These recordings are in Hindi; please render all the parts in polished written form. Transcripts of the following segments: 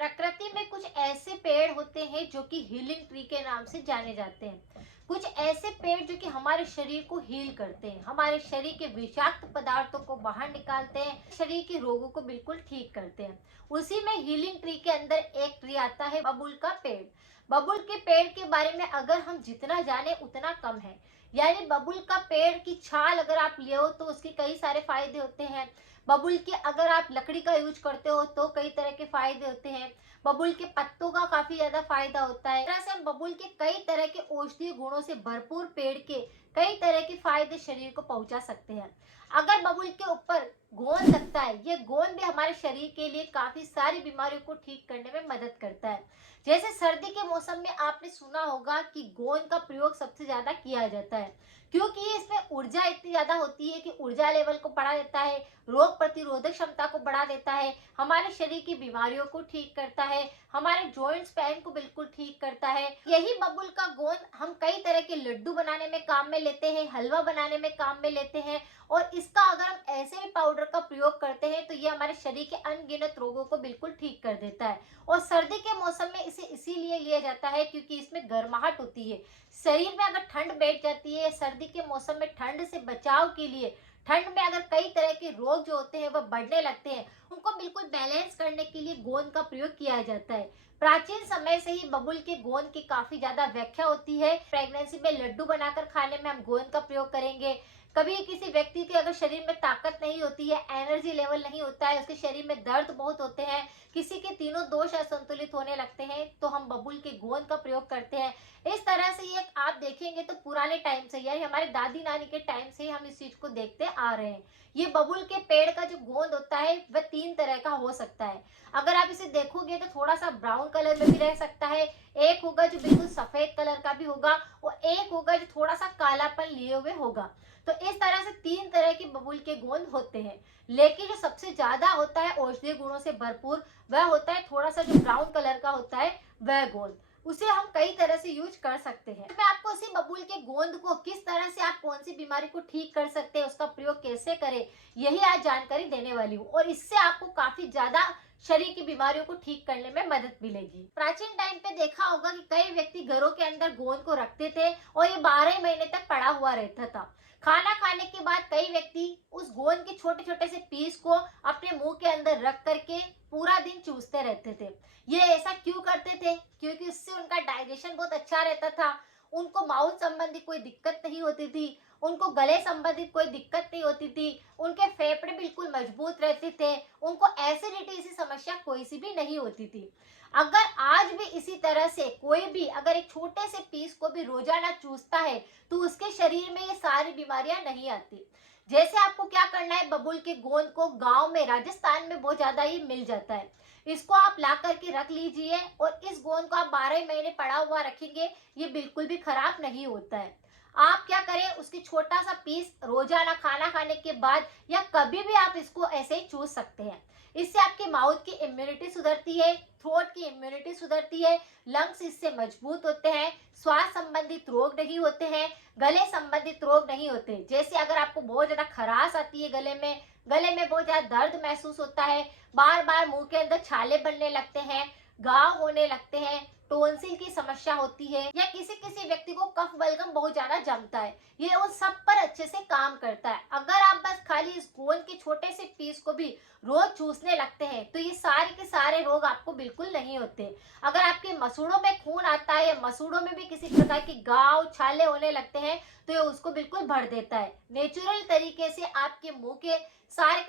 प्रकृति में कुछ ऐसे पेड़ होते हैं जो कि हीलिंग ट्री के नाम से जाने जाते हैं। कुछ ऐसे पेड़ जो कि हमारे शरीर को हील करते हैं, हमारे शरीर के विषाक्त पदार्थों को बाहर निकालते हैं, शरीर के रोगों को बिल्कुल ठीक करते हैं। उसी में हीलिंग ट्री के अंदर एक ट्री आता है, बबूल का पेड़। बबूल के पेड़ के बारे में अगर हम जितना जाने उतना कम है। यानी बबूल का पेड़ की छाल अगर आप ले तो उसके कई सारे फायदे होते हैं। बबूल की अगर आप लकड़ी का यूज करते हो तो कई तरह के फायदे होते हैं। बबूल के पत्तों का काफी ज्यादा फायदा होता है। इस तरह से हम बबूल के कई तरह के औषधीय गुणों से भरपूर पेड़ के कई तरह के फायदे शरीर को पहुंचा सकते हैं। अगर बबूल के ऊपर गोंद लगता है, ये गोंद भी हमारे शरीर के लिए काफी सारी बीमारियों को ठीक करने में मदद करता है। जैसे सर्दी के मौसम में आपने सुना होगा कि गोंद का प्रयोग सबसे ज्यादा किया जाता है, क्योंकि इसमें ऊर्जा इतनी ज्यादा होती है कि ऊर्जा लेवल को बढ़ा देता है, रोग प्रतिरोधक क्षमता को बढ़ा देता है, हमारे शरीर की बीमारियों को ठीक करता है, हमारे जॉइंट्स पेन को बिल्कुल ठीक करता है। यही बबूल का गोंद हम कई तरह के लड्डू बनाने में काम में लेते हैं, हलवा बनाने में काम में लेते हैं। और इसका अगर हम ऐसे भी पाउडर का प्रयोग करते हैं तो ये हमारे शरीर के अनगिनत रोगों को बिल्कुल ठीक कर देता है। और सर्दी के मौसम में इसे इसीलिए लिया जाता है क्योंकि इसमें गर्माहट होती है। शरीर में अगर ठंड बैठ जाती है, सर्दी के मौसम में ठंड से बचाव के लिए, ठंड में अगर कई तरह के रोग जो होते हैं वह बढ़ने लगते हैं, उनको बिल्कुल बैलेंस करने के लिए गोंद का प्रयोग किया जाता है। प्राचीन समय से ही बबूल के गोंद की काफी ज्यादा व्याख्या होती है। प्रेगनेंसी में लड्डू बनाकर खाने में हम गोंद का प्रयोग करेंगे। कभी किसी व्यक्ति के अगर शरीर में ताकत नहीं होती है, एनर्जी लेवल नहीं होता है, उसके शरीर में दर्द बहुत होते हैं, किसी के तीनों दोष असंतुलित होने लगते हैं, तो हम बबूल के गोंद का प्रयोग करते हैं। इस तरह से ये आप देखेंगे तो पुराने टाइम से, यानी हमारे दादी नानी के टाइम से हम इस चीज को देखते आ रहे हैं। ये बबूल के पेड़ का जो गोंद होता है वह 3 तरह का हो सकता है। अगर आप इसे देखोगे तो थोड़ा सा ब्राउन कलर में भी रह सकता है, एक होगा जो बिल्कुल सफेद कलर का भी होगा, और एक होगा जो थोड़ा सा कालापन लिए हुए होगा। तो इस तरह से 3 तरह के बबूल के गोंद होते हैं। लेकिन जो सबसे ज्यादा होता है औषधीय गुणों से भरपूर, वह होता है थोड़ा सा जो ब्राउन कलर का होता है वह गोंद। उसे हम कई तरह से यूज कर सकते हैं। मैं आपको इसी बबूल के गोंद को किस तरह से आप कौन सी बीमारी को ठीक कर सकते हैं, उसका प्रयोग कैसे करें, यही आज जानकारी देने वाली हूँ। और इससे आपको काफी ज्यादा शरीर की बीमारियों को ठीक करने में मदद मिलेगी। प्राचीन टाइम पे देखा होगा कि कई व्यक्ति घरों के अंदर गोंद को रखते थे और ये 12 महीने तक पड़ा हुआ रहता था। खाना खाने के बाद कई व्यक्ति उस गोंद के छोटे छोटे से पीस को अपने मुंह के अंदर रख करके पूरा दिन चूसते रहते थे। ये ऐसा क्यों करते थे? क्योंकि इससे उनका डाइजेशन बहुत अच्छा रहता था, उनको माउथ संबंधी कोई दिक्कत नहीं होती थी, उनको गले संबंधित कोई दिक्कत नहीं होती थी, उनके फेफड़े बिल्कुल मजबूत रहते थे, उनको एसिडिटी की समस्या कोई सी भी नहीं होती थी। अगर आज भी इसी तरह से कोई भी अगर एक छोटे से पीस को भी रोजाना चूसता है तो उसके शरीर में ये सारी बीमारियां नहीं आती। जैसे आपको क्या करना है, बबूल के गोंद को गांव में, राजस्थान में बहुत ज्यादा ही मिल जाता है, इसको आप ला करके रख लीजिए और इस गोंद को आप 12 महीने पड़ा हुआ रखेंगे, ये बिल्कुल भी खराब नहीं होता है। आप क्या करें, उसकी छोटा सा पीस रोजाना खाना खाने के बाद या कभी भी आप इसको ऐसे ही चूस सकते हैं। इससे आपके माउथ की इम्यूनिटी सुधरती है, थ्रोट की इम्यूनिटी सुधरती है, लंग्स इससे मजबूत होते हैं, श्वास संबंधित रोग नहीं होते हैं, गले संबंधित रोग नहीं होते। जैसे अगर आपको बहुत ज्यादा खराश आती है गले में बहुत ज्यादा दर्द महसूस होता है, बार बार मुंह के अंदर छाले बनने लगते हैं, घाव होने लगते हैं, टोंसिल की समस्या होती है, या किसी किसी व्यक्ति को कफ बलगम बहुत ज्यादा जमता है, ये उन सब पर अच्छे से काम करता है। अगर आप बस खाली इस गोंद के छोटे से पीस को भी रोज चूसने लगते हैं तो ये सारे के सारे रोग आपको बिल्कुल नहीं होते। अगर आपके मसूड़ों में खून आता है या मसूड़ों में भी किसी प्रकार की घाव छाले होने लगते हैं तो ये उसको बिल्कुल भर देता है। नेचुरल तरीके से आपके मुंह के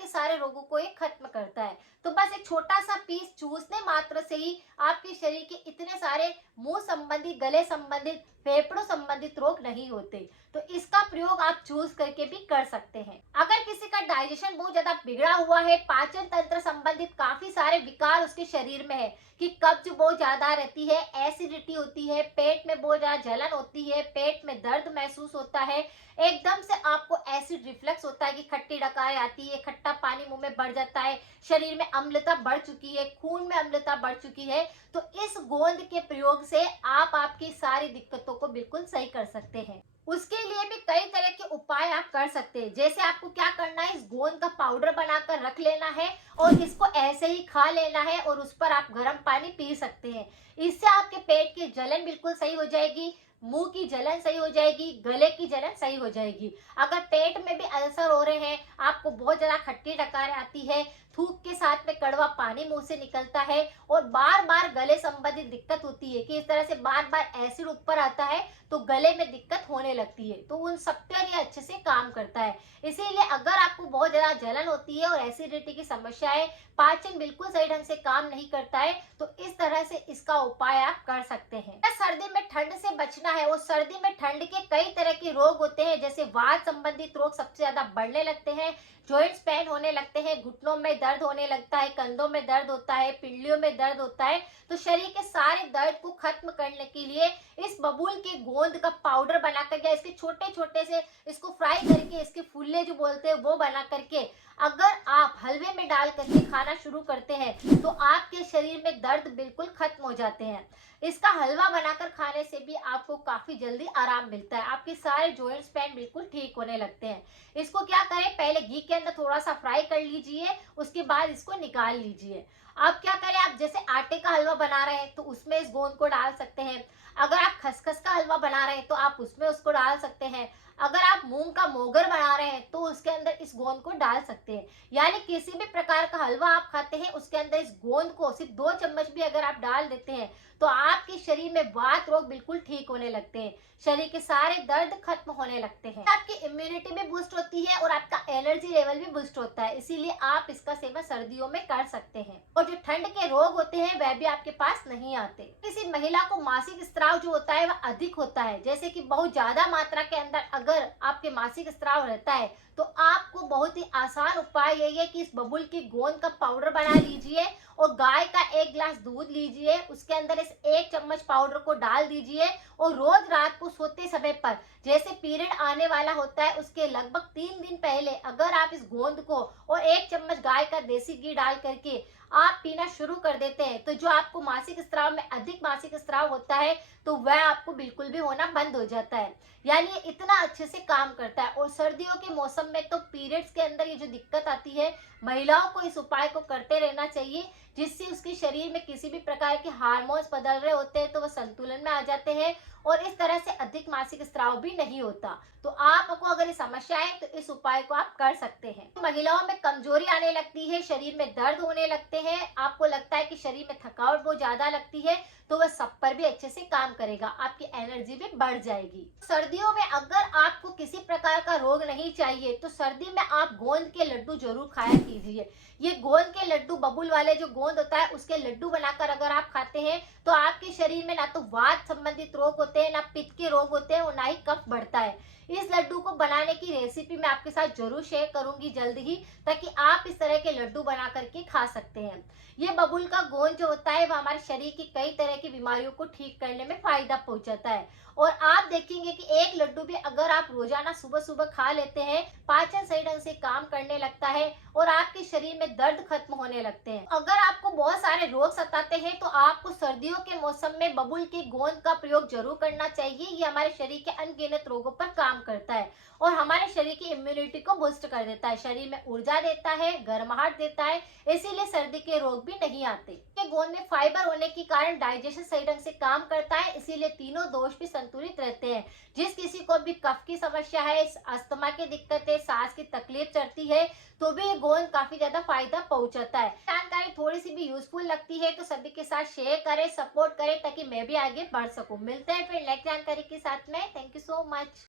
सारे रोगों को ये खत्म करता है। तो बस एक छोटा सा पीस चूसने मात्र से ही आपके शरीर के इतने सारे मुंह संबंधित, गले संबंधित, फेफड़ों संबंधित रोग नहीं होते। तो इसका प्रयोग आप चूज करके भी कर सकते हैं। अगर किसी का डाइजेशन बहुत ज्यादा बिगड़ा हुआ है, पाचन तंत्र संबंधित काफी सारे विकार उसके शरीर में है, कि कब्ज बहुत ज्यादा रहती है, एसिडिटी होती है, पेट में बहुत ज्यादा जलन होती है, पेट में दर्द महसूस होता है, एकदम से आपको एसिड रिफ्लक्स होता है कि खट्टी डकार आती है, खट्टा पानी मुंह में बढ़ जाता है, शरीर में अम्लता बढ़ चुकी है, खून में अम्लता बढ़ चुकी है, तो इस गोंद के प्रयोग से आप आपकी सारी दिक्कतों को बिल्कुल सही कर सकते हैं। उसके लिए भी कई तरह के उपाय आप कर सकते हैं। जैसे आपको क्या करना है, इस गोंद का पाउडर बनाकर रख लेना है और इसको ऐसे ही खा लेना है और उस पर आप गर्म पानी पी सकते हैं। इससे आपके पेट की जलन बिल्कुल सही हो जाएगी, मुंह की जलन सही हो जाएगी, गले की जलन सही हो जाएगी। अगर पेट में भी अल्सर हो रहे हैं, आपको बहुत ज्यादा खट्टी डकार आती है, थूक के साथ में कड़वा पानी मुंह से निकलता है और बार बार गले संबंधित दिक्कत होती है कि इस तरह से बार बार एसिड ऊपर आता है तो गले में दिक्कत होने लगती है, तो उन सब पर ये अच्छे से काम करता है। इसीलिए अगर आपको बहुत ज्यादा जलन होती है और एसिडिटी की समस्या है, पाचन बिल्कुल सही ढंग से काम नहीं करता है, तो इस तरह से इसका उपाय आप कर सकते हैं। सर्दी में ठंड से बचना है और सर्दी में ठंड के कई तरह के रोग होते हैं, जैसे वात संबंधित रोग सबसे ज्यादा बढ़ने लगते हैं, जॉइंट्स पेन होने लगते हैं, घुटनों में दर्द होने लगता है, कंधों में दर्द होता है, पिंडलियों में दर्द होता है। तो शरीर के सारे दर्द को खत्म करने के लिए इस बबूल के गोंद का पाउडर बनाकर या इसके छोटे छोटे से इसको फ्राई करके इसके फुल्ले जो बोलते हैं वो बना करके अगर आप हलवे में डाल करके खाना शुरू करते हैं तो आपके शरीर में दर्द बिल्कुल खत्म हो जाते हैं। इसका हलवा बनाकर खाने से भी आपको काफी जल्दी आराम मिलता है, आपके सारे जॉइंट्स पेन बिल्कुल ठीक होने लगते हैं। इसको क्या करें, पहले घी के अंदर थोड़ा सा फ्राई कर लीजिए, उसके बाद इसको निकाल लीजिए। आप क्या करें, आप जैसे आटे का हलवा बना रहे हैं तो उसमें इस गोंद को डाल सकते हैं। अगर आप खसखस का हलवा बना रहे हैं तो आप उसमें उसको डाल सकते हैं। अगर आप मूंग का मोगर बना रहे हैं तो उसके अंदर इस गोंद को डाल सकते हैं। यानी किसी भी प्रकार का हलवा आप खाते हैं उसके अंदर इस गोंद को सिर्फ 2 चम्मच भी अगर आप डाल देते हैं तो आपके शरीर में वात रोग बिल्कुल ठीक होने लगते हैं, शरीर के सारे दर्द खत्म होने लगते हैं, आपकी इम्यूनिटी भी बूस्ट होती है और आपका एनर्जी लेवल भी बूस्ट होता है। इसीलिए आप इसका सेवन सर्दियों में कर सकते हैं और जो ठंड के रोग होते हैं वह भी आपके पास नहीं आते। किसी महिला को मासिक स्राव जो होता है वह अधिक होता है, जैसे कि बहुत ज्यादा मात्रा के अंदर अगर आपके मासिक स्राव रहता है तो आपको बहुत ही आसान उपाय यही है कि इस बबूल की गोंद का पाउडर बना लीजिए और गाय का 1 गिलास दूध लीजिए, उसके अंदर इस 1 चम्मच पाउडर को डाल दीजिए और रोज रात को सोते समय पर जैसे पीरियड आने वाला होता है उसके लगभग 3 दिन पहले अगर आप इस गोंद को और 1 चम्मच गाय का देसी घी डाल करके आप पीना शुरू कर देते हैं तो जो आपको मासिक स्राव में अधिक मासिक स्राव होता है तो वह आपको बिल्कुल भी होना बंद हो जाता है। यानी ये इतना अच्छे से काम करता है। और सर्दियों के मौसम में तो पीरियड्स के अंदर ये जो दिक्कत आती है, महिलाओं को इस उपाय को करते रहना चाहिए, जिससे उसके शरीर में किसी भी प्रकार के हार्मोन्स बदल रहे होते हैं तो वह संतुलन में आ जाते हैं और इस तरह से अधिक मासिक स्राव भी नहीं होता। तो आपको अगर ये समस्या है तो इस उपाय को आप कर सकते हैं। महिलाओं में कमजोरी आने लगती है, शरीर में दर्द होने लगते हैं, आपको लगता है कि शरीर में थकावट बहुत ज्यादा लगती है, तो वह सब पर भी अच्छे से काम करेगा, आपकी एनर्जी भी बढ़ जाएगी। सर्दियों में अगर आपको किसी प्रकार का रोग नहीं चाहिए तो सर्दी में आप गोंद के लड्डू जरूर खाया कीजिए। ये गोंद के लड्डू, बबूल वाले जो गोंद होता है उसके लड्डू बनाकर अगर आप खाते हैं तो आपके शरीर में ना तो वात संबंधित रोग होते हैं, ना पित्त के रोग होते हैं और ना ही कफ बढ़ता है। इस लड्डू को बनाने की रेसिपी मैं आपके साथ जरूर शेयर करूंगी जल्द ही, ताकि आप इस तरह के लड्डू बना करके खा सकते हैं। ये बबूल का गोंद जो होता है वह हमारे शरीर की कई तरह की बीमारियों को ठीक करने में फायदा पहुंचाता है और आप देखेंगे कि एक लड्डू भी अगर आप रोजाना सुबह सुबह खा लेते हैं, पाचन सही ढंग से काम करने लगता है और आपके शरीर में दर्द खत्म होने लगते हैं। अगर आपको बहुत सारे रोग सताते हैं तो आपको सर्दियों के मौसम में बबूल के गोंद का प्रयोग जरूर करना चाहिए। ये हमारे शरीर के अनगिनत रोगों पर काम करता है और हमारे शरीर की इम्यूनिटी को बूस्ट कर देता है, शरीर में ऊर्जा देता है, गर्माहट देता है, इसीलिए सर्दी के रोग भी नहीं आते। ये गोंद में फाइबर होने के कारण डाइजेशन सही ढंग से काम करता है, इसीलिए तीनों दोष भी संतुलित रहते हैं। जिस किसी को भी कफ की समस्या है, अस्थमा की दिक्कत है, सांस की तकलीफ चढ़ती है, तो भी ये गोंद काफी ज्यादा फायदा पहुंचाता है। जानकारी थोड़ी सी भी यूजफुल लगती है तो सभी के साथ शेयर करें, सपोर्ट करें ताकि मैं भी आगे बढ़ सकूं। मिलते हैं फिर नेक्स्ट जानकारी के साथ में। Thank you so much.